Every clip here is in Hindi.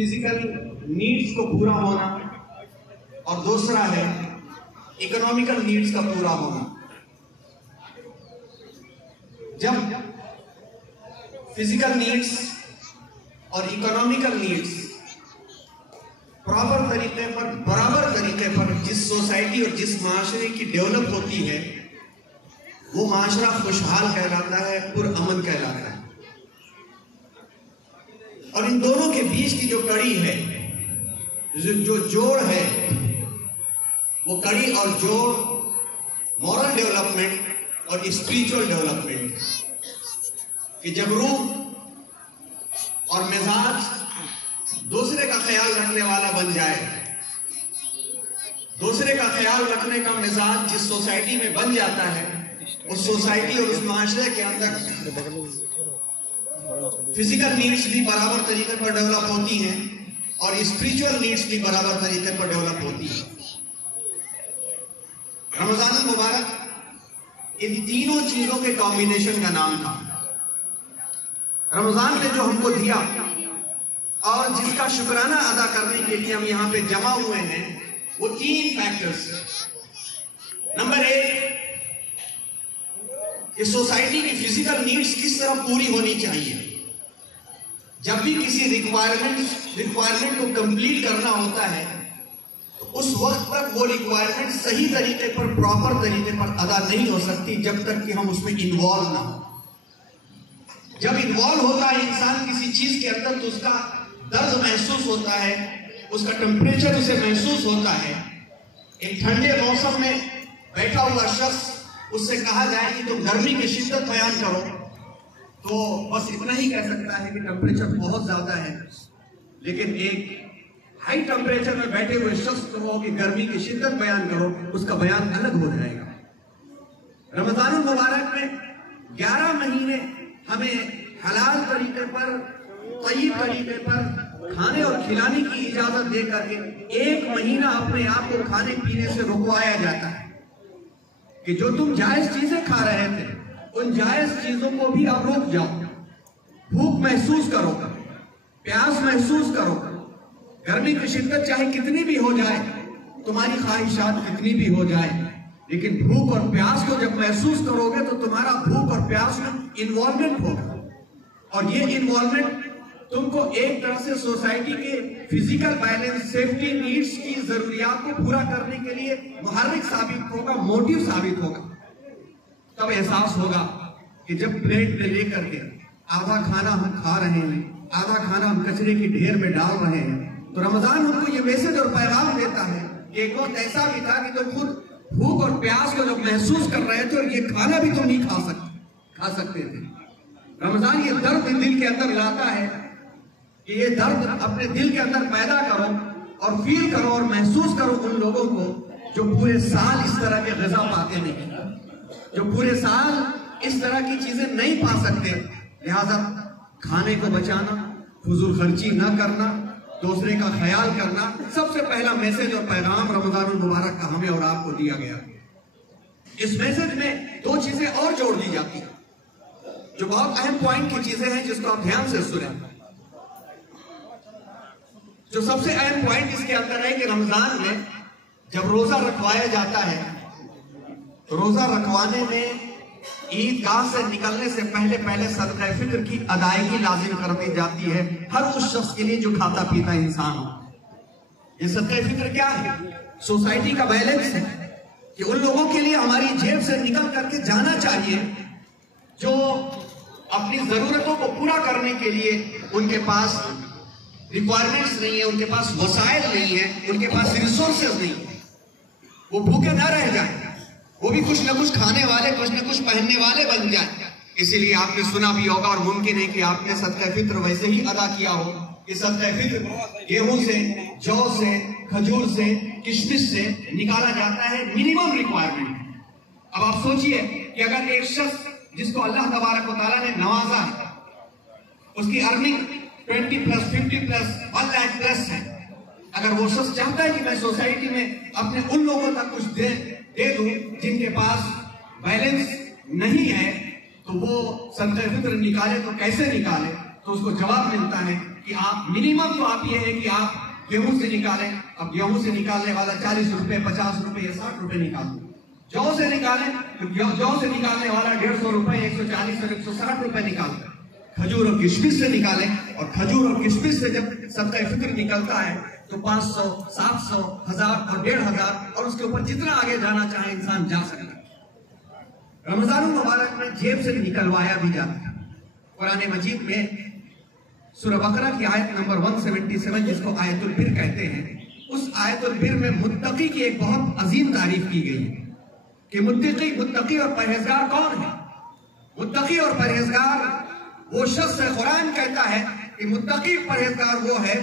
फिजिकल नीड्स को पूरा होना और दूसरा है इकोनॉमिकल नीड्स का पूरा होना। जब फिजिकल नीड्स और इकोनॉमिकल नीड्स प्रॉपर तरीके पर, बराबर तरीके पर जिस सोसाइटी और जिस माशरे की डेवलप होती है वो माशरा खुशहाल कहलाता है, पुरअमन कहलाता है। और इन दोनों के बीच की जो कड़ी है, जो जोड़ है, वो कड़ी और जोड़ मॉरल डेवलपमेंट और स्पिरिचुअल डेवलपमेंट, कि जब रूह और मिजाज दूसरे का ख्याल रखने वाला बन जाए, दूसरे का ख्याल रखने का मिजाज जिस सोसाइटी में बन जाता है, उस सोसाइटी और उस माशरे के अंदर फिजिकल नीड्स भी बराबर तरीके पर डेवलप होती हैं और स्पिरिचुअल नीड्स भी बराबर तरीके पर डेवलप होती है। रमजान मुबारक इन तीनों चीजों के कॉम्बिनेशन का नाम था। रमजान ने जो हमको दिया और जिसका शुक्राना अदा करने के लिए हम यहाँ पे जमा हुए हैं, वो तीन फैक्टर्स। नंबर एक, इस सोसाइटी की फिजिकल नीड्स किस तरह पूरी होनी चाहिए। जब भी किसी रिक्वायरमेंट को कंप्लीट करना होता है तो उस वक्त तक वो रिक्वायरमेंट सही तरीके पर, प्रॉपर तरीके पर अदा नहीं हो सकती जब तक कि हम उसमें इन्वॉल्व ना हो। जब इन्वॉल्व होता है इंसान किसी चीज के अंदर तो उसका दर्द महसूस होता है, उसका टेम्परेचर उसे महसूस होता है। एक ठंडे मौसम में बैठा हुआ शख्स, उससे कहा जाए कि तुम गर्मी की शिद्दत बयान करो तो बस इतना ही कह सकता है कि टेम्परेचर बहुत ज्यादा है। लेकिन एक हाई टेम्परेचर में बैठे हुए शख्स को कहो कि गर्मी की शिद्दत बयान करो, उसका बयान अलग हो जाएगा। रमजान मुबारक में 11 महीने हमें हलाल तरीके पर, तय्यब तरीके पर खाने और खिलाने की इजाजत दे करके 1 महीना अपने आप को खाने पीने से रुकवाया जाता है कि जो तुम जायज चीजें खा रहे थे उन जायज चीजों को भी अब रुक जाओ। भूख महसूस करो, प्यास महसूस करो, गर्मी की शिद्दत चाहे कितनी भी हो जाए, तुम्हारी ख्वाहिशात कितनी भी हो जाए, लेकिन भूख और प्यास को जब महसूस करोगे तो तुम्हारा भूख और प्यास में इन्वॉल्वमेंट होगा। और ये इन्वॉल्वमेंट तुमको एक तरह से सोसाइटी के फिजिकल बैलेंस, सेफ्टी नीड्स की जरूरियात को पूरा करने के लिए मुहर्रिक साबित होगा, मोटिव साबित होगा। तब एहसास होगा कि जब प्लेट में लेकर के आधा खाना हम खा रहे हैं, आधा खाना हम कचरे की ढेर में डाल रहे हैं, तो रमजान हमको ये मैसेज और पैगाम देता है कि एक वक्त ऐसा भी था कि तुम खुद भूख और प्यास को जब महसूस कर रहे थे और ये खाना भी तुम नहीं खा सकते थे। रमजान ये दर्द दिल के अंदर लाता है कि ये दर्द अपने दिल के अंदर पैदा करो और फील करो और महसूस करो उन लोगों को जो पूरे साल इस तरह के ग़िज़ा पाते नहीं, जो पूरे साल इस तरह की चीजें नहीं पा सकते। लिहाजा खाने को बचाना, फजूल खर्ची ना करना, दूसरे का ख्याल करना, सबसे पहला मैसेज और पैगाम रमजान मुबारक का हमें और आपको दिया गया। इस मैसेज में 2 चीजें और जोड़ दी जाती हैं जो बहुत अहम पॉइंट की चीजें हैं, जिसको आप ध्यान से सुने। जो सबसे अहम पॉइंट इसके अंदर है कि रमजान में जब रोजा रखवाया जाता है, रोजा रखवाने में ईदगाह से निकलने से पहले सदका फित्र की अदायगी लाजिम कर दी जाती है हर उस शख्स के लिए जो खाता पीता इंसान हो। ये सदका फित्र क्या है? सोसाइटी का बैलेंस है कि उन लोगों के लिए हमारी जेब से निकल करके जाना चाहिए जो अपनी जरूरतों को पूरा करने के लिए उनके पास रिक्वायरमेंट्स नहीं है, उनके पास वसाइल नहीं है, उनके पास रिसोर्सेज नहीं है, वो भूखे न रह जाए, वो भी कुछ न कुछ खाने वाले, कुछ न कुछ पहनने वाले बन जाए। इसीलिए आपने सुना भी होगा और मुमकिन है कि आपने सदका फित्र वैसे ही अदा किया हो कि सदका फित्र गेहूं से, जौ से, खजूर से, किशमिश से निकाला जाता है, मिनिमम रिक्वायरमेंट। अब आप सोचिए कि अगर एक शख्स जिसको अल्लाह तबारक व तआला ने नवाजा है, उसकी earning 20 plus 50 plus 1 lakh plus है, अगर वो शख्स चाहता है कि मैं सोसाइटी में अपने उन लोगों तक कुछ दे दूं जिनके पास बैलेंस नहीं है, तो वो सदका फित्र निकाले तो कैसे निकाले? तो उसको जवाब मिलता है कि आप मिनिमम तो आप ये है कि आप गेहूं से निकालें। अब गेहूं से निकालने वाला 40 रुपए, 50 रुपए या 60 रुपए निकाल दो। जौ से निकालें तो जौ से निकालने वाला 150 रुपए, 140 और 160 रुपए निकालता है। खजूर और किशमिश से निकालें, और खजूर और किशमिश से जब सदका फिक्र निकलता है तो 500, 700, 1000 और 1500 और उसके ऊपर जितना आगे जाना चाहे इंसान जा सकता है। रमजान मुबारक में जेब से निकलवाया भी जाता है। कुरान मजीद में सूरह बकरा की आयत नंबर 177 जिसको आयतुल बिर कहते हैं, उस आयतुल बिर में मुत्तकी की एक बहुत अजीम तारीफ की गई है कि मुत्तकी और परहेजगार कौन है। मुत्तकी और परहेजगार वो शख्स है, कुरान कहता है कि मुत्तकी परहेजगार वो है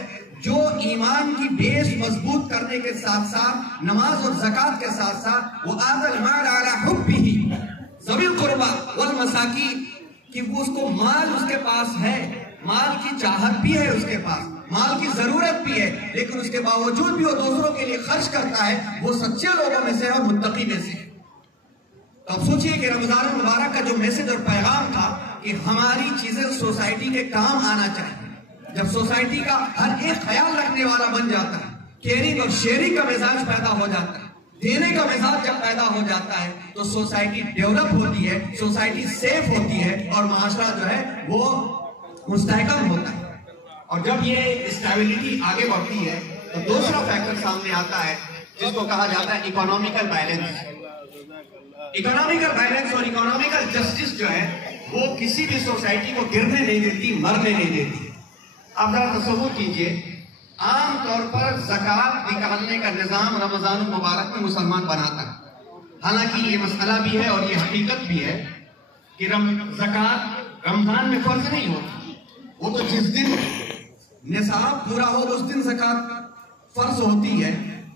जो ईमान की बेस मजबूत करने के साथ साथ नमाज और ज़कात के साथ साथ वो आतल माल अला हुब्बिही ज़वील कुर्बा वल मसाकीन, कि वो उसको माल उसके पास है, माल की चाहत भी है उसके पास, माल की जरूरत भी है, लेकिन उसके बावजूद भी वो दूसरों के लिए खर्च करता है, वो सच्चे लोगों में से है और मुत्तकी में से है। तो अब सोचिए कि रमजान मुबारक का जो मैसेज और पैगाम था कि हमारी चीजें सोसाइटी के काम आना चाहिए। जब सोसाइटी का हर एक ख्याल रखने वाला बन जाता है, केयरिंग और शेयरिंग का मिजाज पैदा हो जाता है, देने का मिजाज जब पैदा हो जाता है तो सोसाइटी डेवलप होती है, सोसाइटी सेफ होती है और माशरा जो है वो मुस्तहकम होता है। और जब ये स्टेबिलिटी आगे बढ़ती है तो दूसरा फैक्टर सामने आता है जिसको कहा जाता है इकोनॉमिकल बैलेंस। इकोनॉमिकल बैलेंस और इकोनॉमिकल जस्टिस जो है वो किसी भी सोसाइटी को गिरने नहीं देती, मरने नहीं देती। आप जरा तसव्वुर कीजिए, आम तौर पर ज़कात निकालने का निज़ाम रमज़ान मुबारक में मुसलमान बनाता है। हालांकि ये मसला भी है और ये हकीकत भी है कि ज़कात रमज़ान में फर्ज नहीं होती, वो तो जिस दिन निसाब पूरा हो उस दिन ज़कात फर्ज होती है,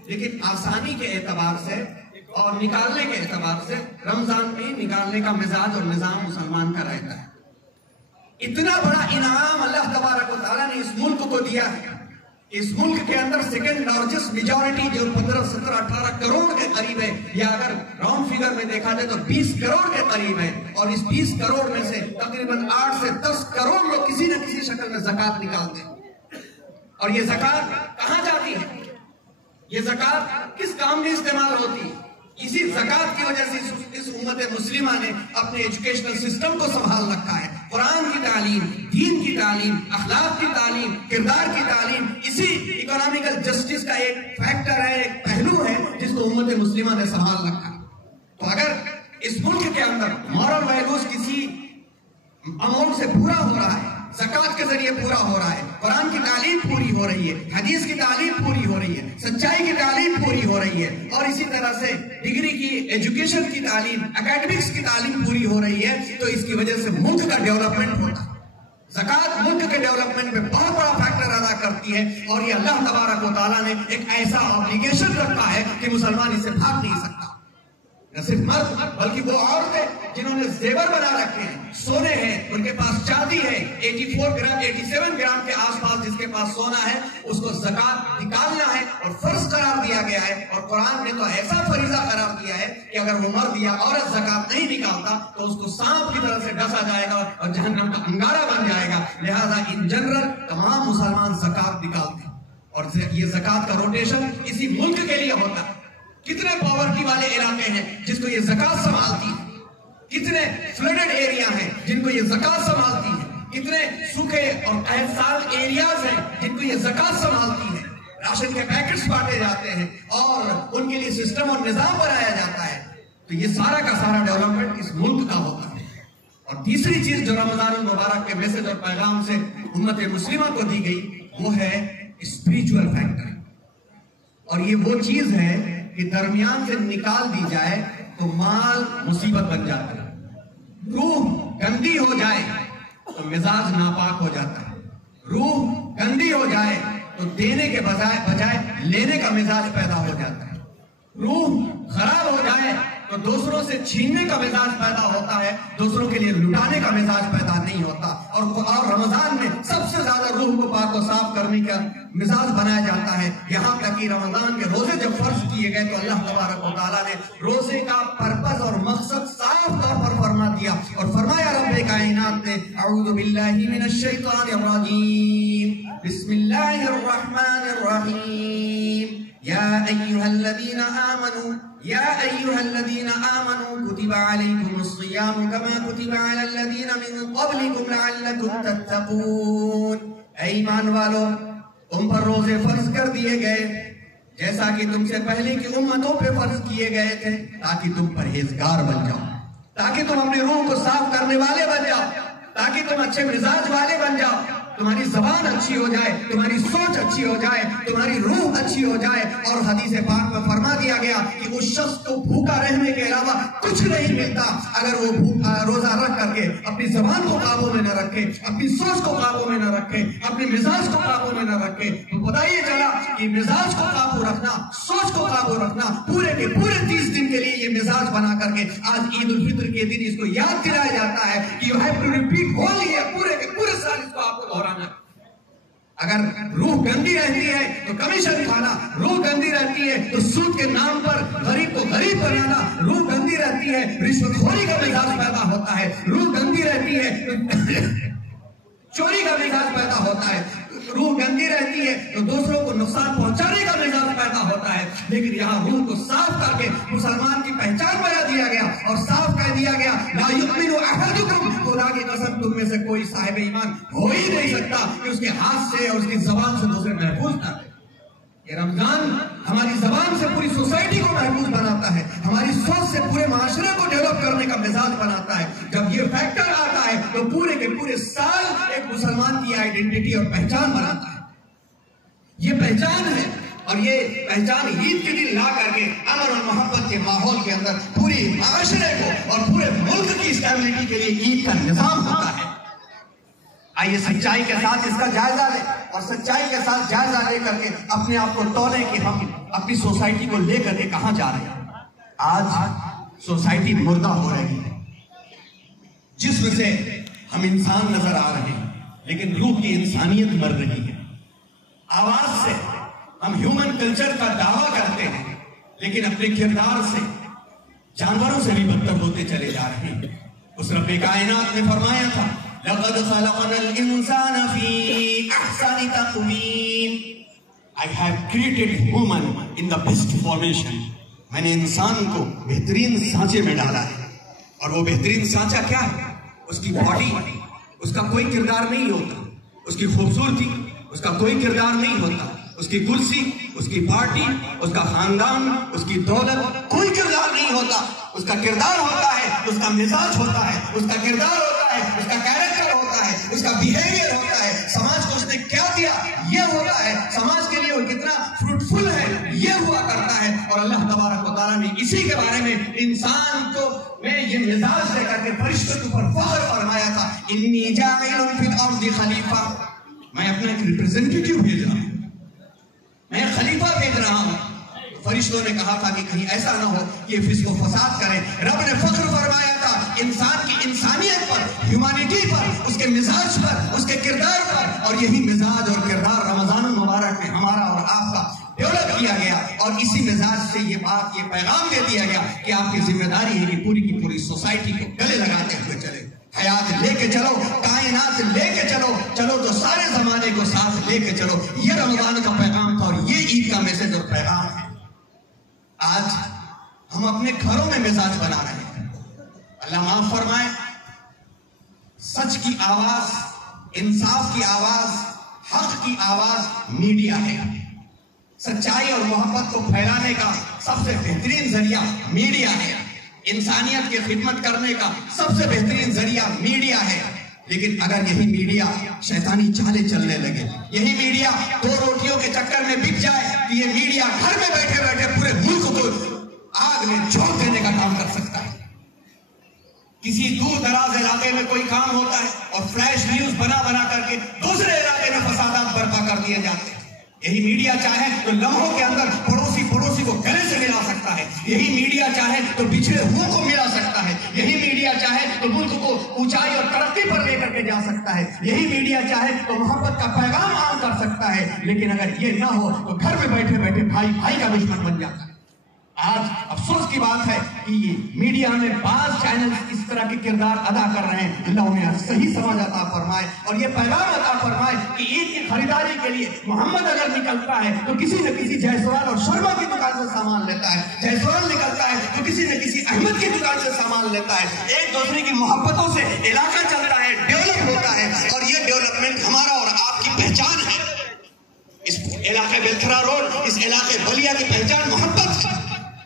लेकिन आसानी के एतबार से और निकालने के एतबार से रमजान में निकालने का मिजाज और निजाम मुसलमान का रहता है। इतना बड़ा इनाम अल्लाह तबारक व तआला ने इस मुल्क को दिया है। इस मुल्क के अंदर सेकेंड लार्जेस्ट मेजॉरिटी जो 15, 17, 18 करोड़ के करीब है, या अगर राउंड फिगर में देखा जाए तो 20 करोड़ के करीब है, और इस 20 करोड़ में से तकरीबन 8 से 10 करोड़ लोग किसी न किसी शक्ल में ज़कात निकालते हैं। और ये ज़कात कहाँ जाती है, ये ज़कात किस काम में इस्तेमाल होती है? इसी ज़कात की वजह से इस उम्मत मुस्लिमा ने अपने एजुकेशनल सिस्टम को संभाल रखा है। कुरान की तालीम, दीन की तालीम, अखलाक की तालीम, किरदार की तालीम, इसी इकोनॉमिकल जस्टिस का एक फैक्टर है, एक पहलू है जिसको उम्मत मुस्लिमा ने संभाल रखा है। तो अगर इस मुल्क के अंदर मॉरल वैल्यूज किसी अमाउंट से पूरा हो रहा है, ज़कात के जरिए पूरा हो रहा है, कुरान की तालीम पूरी हो रही है, हदीस की तालीम पूरी हो रही है, सच्चाई की तालीम पूरी हो रही है, और इसी तरह से डिग्री की एजुकेशन की तालीम, एकेडमिक्स की तालीम पूरी हो रही है, तो इसकी वजह से मुल्क का डेवलपमेंट होता है। ज़कात मुल्क के डेवलपमेंट में बहुत बड़ा फैक्टर अदा करती है, और ये अल्लाह तबारक व तआला ने एक ऐसा ऑब्लिगेशन रखा है कि मुसलमान इससे भाग नहीं सकता। न सिर्फ मर्द बल्कि वो औरतें जिन्होंने जेवर बना रखे हैं, सोने हैं, उनके पास चांदी है, 84 ग्राम 87 ग्राम के आसपास जिसके पास सोना है, उसको ज़कात निकालना है और फर्ज करार दिया गया है। और कुरान ने तो ऐसा फरीजा करार दिया है कि अगर वो मर्द या औरत ज़कात नहीं निकालता तो उसको सांप की तरह से डसा जाएगा और जहन्नम का अंगारा बन जाएगा। लिहाजा इन जनरल तमाम मुसलमान ज़कात निकालते हैं, और ये ज़कात का रोटेशन इसी मुल्क के लिए होता है। कितने पॉवर्टी वाले इलाके हैं जिसको ये ज़कात संभालती है, कितने फ्लडेड एरिया हैं जिनको ये ज़कात संभालती है, कितने सूखे और एहसाल एरियाज हैं जिनको ये ज़कात संभालती है। राशन के पैकेट्स बांटे जाते हैं और उनके लिए सिस्टम और निज़ाम बनाया जाता है। तो ये सारा का सारा डेवलपमेंट इस मुल्क का होता है। और तीसरी चीज जो रमजान मुबारक के मैसेज और पैगाम से उम्मत मुस्लिमा को दी गई वो है स्पिरिचुअल फैक्टर। और ये वो चीज है कि दरमियान से निकाल दी जाए तो माल मुसीबत बन जाता है। रूह गंदी हो जाए तो मिजाज नापाक हो जाता है। रूह गंदी हो जाए तो देने के बजाय लेने का मिजाज पैदा हो जाता है। रूह खराब हो जाए तो दूसरों से छीनने का मिजाज पैदा होता है, दूसरों के लिए लुटाने का मिजाज पैदा नहीं होता। और रमजान में सबसे ज्यादा रूह को पाक और साफ करने का मिजाज बनाया जाता है। यहाँ तक कि रमजान के रोजे जब फर्ज किए गए तो अल्लाह तबारक व तआला ने रोजे का पर्पस और मकसद साफ तौर पर फरमा दिया और फरमाया रब्बे कायनात ने अऊज़ु बिल्लाहि मिनश शैतानिर रजीम बिस्मिल्लाहिर रहमानिर रहीम या अय्युहल्लज़ीना आमनू कुतिबा अलैकुमुस्सियामु कमा कुतिबा अलल्लज़ीना मिन क़ब्लिकुम लअल्लकुम तत्तक़ून। ऐ ईमान वालों, तुम पर रोजे फर्ज कर दिए गए जैसा कि तुमसे पहले की उम्मतों पे फर्ज किए गए थे, ताकि तुम परहेजगार बन जाओ, ताकि तुम अपनी रूह को साफ करने वाले बन जाओ, ताकि तुम अच्छे मिजाज वाले बन जाओ, तुम्हारी जबान अच्छी हो जाए, तुम्हारी सोच अच्छी हो जाए, तुम्हारी रूह अच्छी हो जाए। और हदीस पाक में फरमा दिया गया कि उस शख्स को भूखा रहने के अलावा कुछ नहीं मिलता अगर वो रोजा रख करके अपनी जबान को काबू में न रखे, अपनी सोच को काबू में न रखे, अपने मिजाज को काबू में न रखे। तो पता ये चला कि मिजाज को काबू रखना, सोच को काबू रखना, पूरे के पूरे 30 दिन के लिए ये मिजाज बना करके आज ईद उल फित्र के दिन इसको याद दिलाया जाता है कि you have to repeat Holi है, पूरे के पूरे साल इसको आपको दोहराना। अगर रूह गंदी रहती है तो कमीशन खाना, रूह गंदी रहती है तो सूद के नाम पर गरीब को गरीब बनाना, रूह गंदी रहती है रिश्वतखोरी का मिजाज पैदा होता है, रूह गंदी रहती है तो चोरी का मिजाज पैदा होता है, रूह गंदी रहती है तो दूसरों को नुकसान पहुंचाने का मिजाज पैदा होता है। लेकिन यहाँ रूह को साफ करके मुसलमान की पहचान बना दिया गया और साफ कर दिया गया, ला युमिनु अहदुकुम, खुदा की कसम तुम में से कोई साहिब ईमान हो ही नहीं सकता कि उसके हाथ से और उसकी जबान से दूसरे महफूज ना रहे। ये रमजान हमारी जबान से पूरी सोसाइटी को महफूज बनाता है, हमारी सोच से पूरे माशरे को डेवलप करने का मिजाज बनाता है। जब ये फैक्टर आता है तो पूरे के पूरे साल एक मुसलमान की आइडेंटिटी और पहचान बनाता है। ये पहचान है और ये पहचान ईद के दिन ला करके अमर और मोहब्बत के माहौल के अंदर पूरी माशरे को और पूरे मुल्क की स्टेबिलिटी के लिए ईद का निजाम होता है। आइए सच्चाई के साथ इसका जायजा लें और सच्चाई के साथ जायजा लेकर के अपने आप को तोले कि हम अपनी सोसाइटी को लेकर के कहां जा रहे हैं। आज सोसाइटी मुर्दा हो रही है, जिस्म से हम इंसान नजर आ रहे हैं लेकिन रूह की इंसानियत मर रही है। आवाज से हम ह्यूमन कल्चर का दावा करते हैं लेकिन अपने किरदार से जानवरों से भी बदतर होते चले जा रहे हैं। उस रब्बे कायनात ने फरमाया था, लक़द ख़लक़नल इंसान फ़ी अहसनि तक़वीम, I have created human in the best formation. मैंने इंसान को बेहतरीन सांचे में डाला है। और वो बेहतरीन सांचा क्या है? उसकी बॉडी, उसका कोई किरदार नहीं होता, उसकी खूबसूरती, उसका कोई किरदार नहीं होता, उसकी कुर्सी, उसकी पार्टी, उसका खानदान, उसकी दौलत, कोई किरदार नहीं होता। उसका किरदार होता है, उसका मिजाज होता है, उसका किरदार होता है, उसका कैरेक्टर होता है, उसका बिहेवियर होता है, समाज को उसने क्या दिया ये होता है, समाज के लिए वो कितना फ्रूटफुल है ये हुआ करता है। और अल्लाह तबारक व तआला ने इसी के बारे में इंसान को में ये मिजाज लेकर के फरिश्तों के ऊपर फख्र फरमाया था, इन्नी जाइलुन फिल अर्दि खलीफा, मैं अपना एक रिप्रेजेंटेटिव भेज रहा हूं, मैं खलीफा भेज रहा हूं। फरिश्तों ने कहा था कि कहीं ऐसा ना हो कि ये फिस्को फसाद करे। रब ने फख्र फरमाया था इंसान की इंसानियत पर, ह्यूमैनिटी पर, उसके मिजाज पर, उसके किरदार पर। और यही मिजाज और किरदार रमजान मुबारक में हमारा और आपका डेवलप किया गया और इसी मिजाज से ये बात, ये पैगाम दे दिया गया कि आपकी जिम्मेदारी है कि पूरी की पूरी सोसाइटी को गले लगाते हुए चले, हयात लेके चलो, कायनात लेके चलो, चलो तो सारे जमाने को साथ लेके चलो। ये रमजान का पैगाम था और ये ईद का मैसेज और पैगाम है। आज हम अपने घरों में मिजाज बना रहे हैं। अल्लाह माफ फरमाए, सच की आवाज, इंसाफ की आवाज, हक की आवाज मीडिया है। सच्चाई और मोहब्बत को फैलाने का सबसे बेहतरीन जरिया मीडिया है। इंसानियत की खिदमत करने का सबसे बेहतरीन जरिया मीडिया है। लेकिन अगर यही मीडिया शैतानी चालें चलने लगे, यही मीडिया 2 रोटियों के चक्कर में बिक जाए कि ये मीडिया घर में बैठे बैठे पूरे मुल्क को आग में झोंक देने का काम कर सकता है। किसी दूर दराज इलाके में कोई काम होता है और फ्लैश न्यूज बना बना करके दूसरे इलाके में फसादात बर्पा कर दिए जाते हैं। यही मीडिया चाहे तो लम्हों के अंदर पड़ोस पड़ोसी पड़ोसी को गले से मिला सकता है, यही मीडिया चाहे तो पिछड़े हुओं को मिला सकता है, यही मीडिया चाहे तो मुल्क को ऊंचाई और तरक्की पर लेकर के जा सकता है, यही मीडिया चाहे तो मोहब्बत का पैगाम आम कर सकता है। लेकिन अगर ये ना हो तो घर में बैठे बैठे भाई भाई का दुश्मन बन जाता है। आज अफसोस की बात है कि मीडिया में बाज़ चैनल इस तरह के किरदार अदा कर रहे हैं। अल्लाह उन्हें सही समझ अता फरमाए और ये पैगाम अता फरमाए कि ईद की खरीदारी के लिए मोहम्मद अगर निकलता है तो किसी न किसी जायसवाल और शर्मा की दुकान से सामान लेता है, जायसवाल निकलता है तो किसी न किसी अहमद की दुकान से सामान लेता है। एक दूसरे की मोहब्बतों से इलाका चलता है, डेवलप होता है और ये डेवलपमेंट हमारा और आपकी पहचान है। इस इलाके बेलथरा रोड, इस इलाके बलिया की पहचान मोहब्बत है।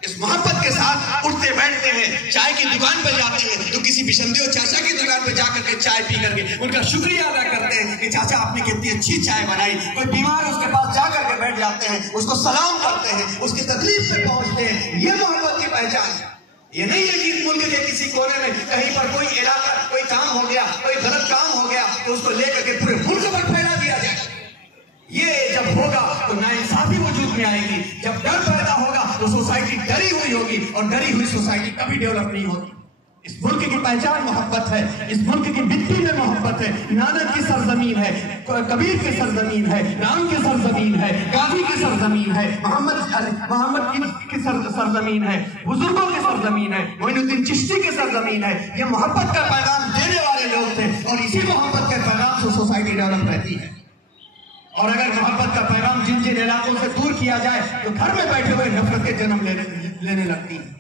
इस मोहब्बत के साथ उठते बैठते हैं, चाय की दुकान पर जाते हैं तो किसी बिशमदेव चाचा की दुकान पर जाकर के चाय पी करके उनका शुक्रिया अदा करते हैं कि चाचा आपने कितनी अच्छी चाय बनाई। कोई बीमार उसके पास जाकर के बैठ जाते हैं, उसको सलाम करते हैं, उसकी तकलीफ पे पहुंचते हैं। ये मोहब्बत की पहचान है। ये नहीं है कि मुल्क के किसी कोने में कहीं पर कोई इलाका कोई काम हो गया, कोई गलत काम हो गया तो उसको लेकर के पूरे मुल्क पर फैला दिया जाए। ये जब होगा तो नाइंसाफी वजूद में आएगी। जब डर पैदा होगा तो सोसाइटी डरी हुई होगी और डरी हुई सोसाइटी कभी डेवलप नहीं होगी। इस मुल्क की पहचान मोहब्बत है, इस मुल्क की मिट्टी में मोहब्बत है। नानक की सरजमीन है, कबीर की सरजमीन है, राम की सरजमीन है, गाजी की सरजमीन है, मोहम्मद की सरजमीन है, बुजुर्गों की सरजमीन है, मोइनुद्दीन चिश्ती की सरजमीन है। ये मोहब्बत का पैगाम देने वाले लोग थे और इसी मोहब्बत के पैगाम से सोसाइटी डेवलप रहती है। और अगर मोहब्बत का पैगाम जिन जिन इलाकों से दूर किया जाए तो घर में बैठे हुए नफरत के जन्म लेने लगती है।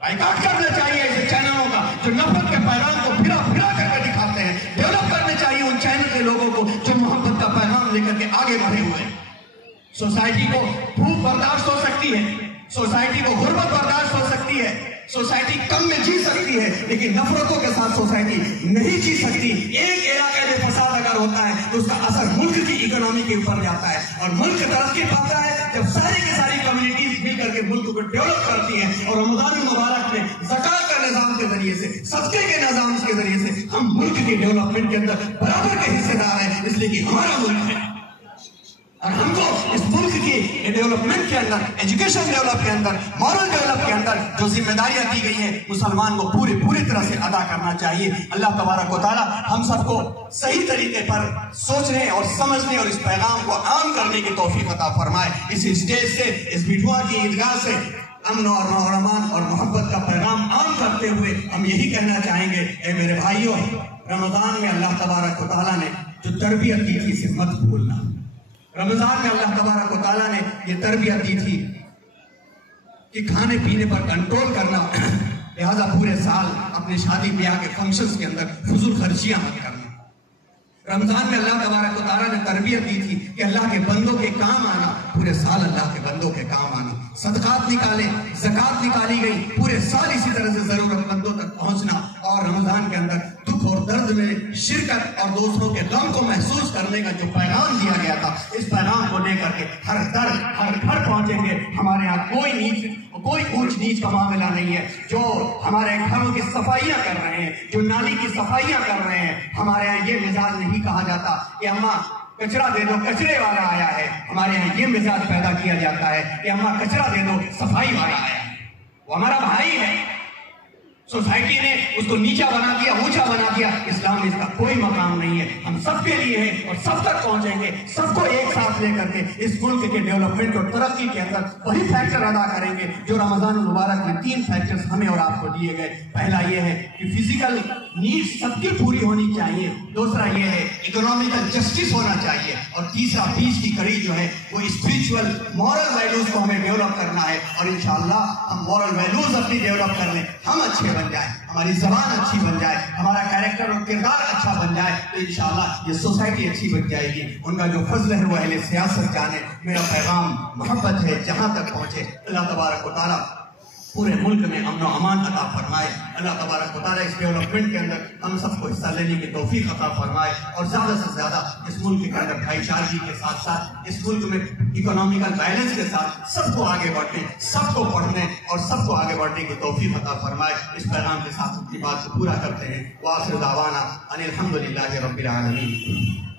बाइकाट करना चाहिए ऐसे चैनलों का जो नफरत के पैगाम को फिरा फिरा करके दिखाते हैं। डेवलप करने चाहिए उन चैनल के लोगों को जो मोहब्बत का पैगाम लेकर के आगे बढ़े हुए हैं। सोसाइटी को भूख बर्दाश्त हो सकती है, सोसाइटी को गुर्बत बर्दाश्त हो सकती है, सोसाइटी कम में जी सकती है, लेकिन नफरतों के साथ सोसाइटी नहीं जी सकती। एक इलाके में फसाद अगर होता है तो उसका असर मुल्क की इकोनॉमी के ऊपर जाता है और मुल्क तरक्की पाता है जब सारी की सारी कम्युनिटीज मिल करके मुल्क को डेवलप करती है। और रमजान मुबारक में ज़कात का निजाम के जरिए से, सदके के निजाम के जरिए से हम मुल्क के डेवलपमेंट के अंदर बराबर के हिस्सेदार हैं, इसलिए कि हमारा मुल्क है और हमको इस मुल्क की डेवलपमेंट के अंदर, एजुकेशन डेवलप के अंदर, मॉरल डेवलप के अंदर जो जिम्मेदारियां दी गई हैं मुसलमान को पूरी तरह से अदा करना चाहिए। अल्लाह तबारक व तआला हम सबको सही तरीके पर सोचने और समझने और इस पैगाम को आम करने की तौफीक अता फरमाए। इस स्टेज से, इस बिठुआ की ईदगाह से अमन और अमान और मोहब्बत का पैगाम आम करते हुए हम यही कहना चाहेंगे, ए मेरे भाइयों, रमजान में अल्लाह तबारक व तआला ने जो तरबियत दी थी इसे मत भूलना। रमजान में अल्लाह तबारक व तआला ने ये तरबियत दी थी कि खाने पीने पर कंट्रोल करना, लिहाजा पूरे साल अपने शादी ब्याह के फंक्शंस के अंदर फजूल खर्चियां मत करना। रमजान में अल्लाह तबारक व तआला ने तरबियत दी थी कि अल्लाह के बंदों के काम आना, पूरे साल अल्लाह के बंदों के काम आना। सदकात निकाले, ज़कात निकाली गई, पूरे साल इसी तरह से जरूरतमंदों तक पहुंचना और रमजान के अंदर दुख और दर्द में शिरकत और दूसरों के गम को महसूस करने का जो पैगाम दिया गया था, इस पैगाम को लेकर के हर घर पहुंचेंगे। हमारे यहाँ कोई ऊंच नीच का मामला नहीं है। जो हमारे घरों की सफाइयां कर रहे हैं, जो नाली की सफाइयां कर रहे हैं, हमारे यहाँ ये मिजाज नहीं कहा जाता कि अम्मा कचरा दे दो, कचरे वाला आया है। हमारे यहाँ ये मिजाज पैदा किया जाता है कि अम्मा कचरा दे दो, सफाई वाला आया है। वो हमारा भाई है। सोसाइटी ने उसको नीचा बना दिया, ऊंचा बना दिया। इस्लाम में इसका कोई मकाम नहीं है। हम सबके लिए है और सब तक पहुंचेंगे। सबको एक साथ लेकर के इस मुल्क के डेवलपमेंट और तरक्की के अंदर वही फैक्टर अदा करेंगे जो रमजान मुबारक में 3 फैक्टर्स हमें और आपको दिए गए। पहला ये है कि फिजिकल नीड्स सबकी पूरी होनी चाहिए, दूसरा ये है इकोनॉमिकल जस्टिस होना चाहिए, और तीसरा बीच की कड़ी जो है वो स्पिरिचुअल मॉरल वैल्यूज को हमें डेवलप करना है। और इंशाअल्लाह हम मॉरल वैल्यूज अपनी डेवलप कर लें, हम अच्छे बन जाए, हमारी जबान अच्छी बन जाए, हमारा कैरेक्टर और किरदार अच्छा बन जाए, तो इंशाअल्लाह ये सोसाइटी अच्छी बन जाएगी। उनका जो फजल है वो अहले सियासत जाने। मेरा पैगाम मोहब्बत है, जहां तक पहुंचे अल्लाह तबारक व तआला पूरे मुल्क में अमन और अमान अता फरमाए। अल्लाह तबारक व तआला इस डेवलपमेंट के अंदर हम सबको हिस्सा लेने की तौफीक अता फरमाए और ज्यादा से ज्यादा इस मुल्क के अंदर भाईचारगी के साथ साथ इस मुल्क में इकोनॉमिकल बैलेंस के साथ सबको आगे बढ़ने, सबको पढ़ने और सबको आगे बढ़ने की तौफीक अता फरमाए। इस पैगाम के साथ अपनी बात को पूरा करते हैं। वाखिर दावाना अनिल हम्दुलिल्लाहि रब्बिल आलमीन।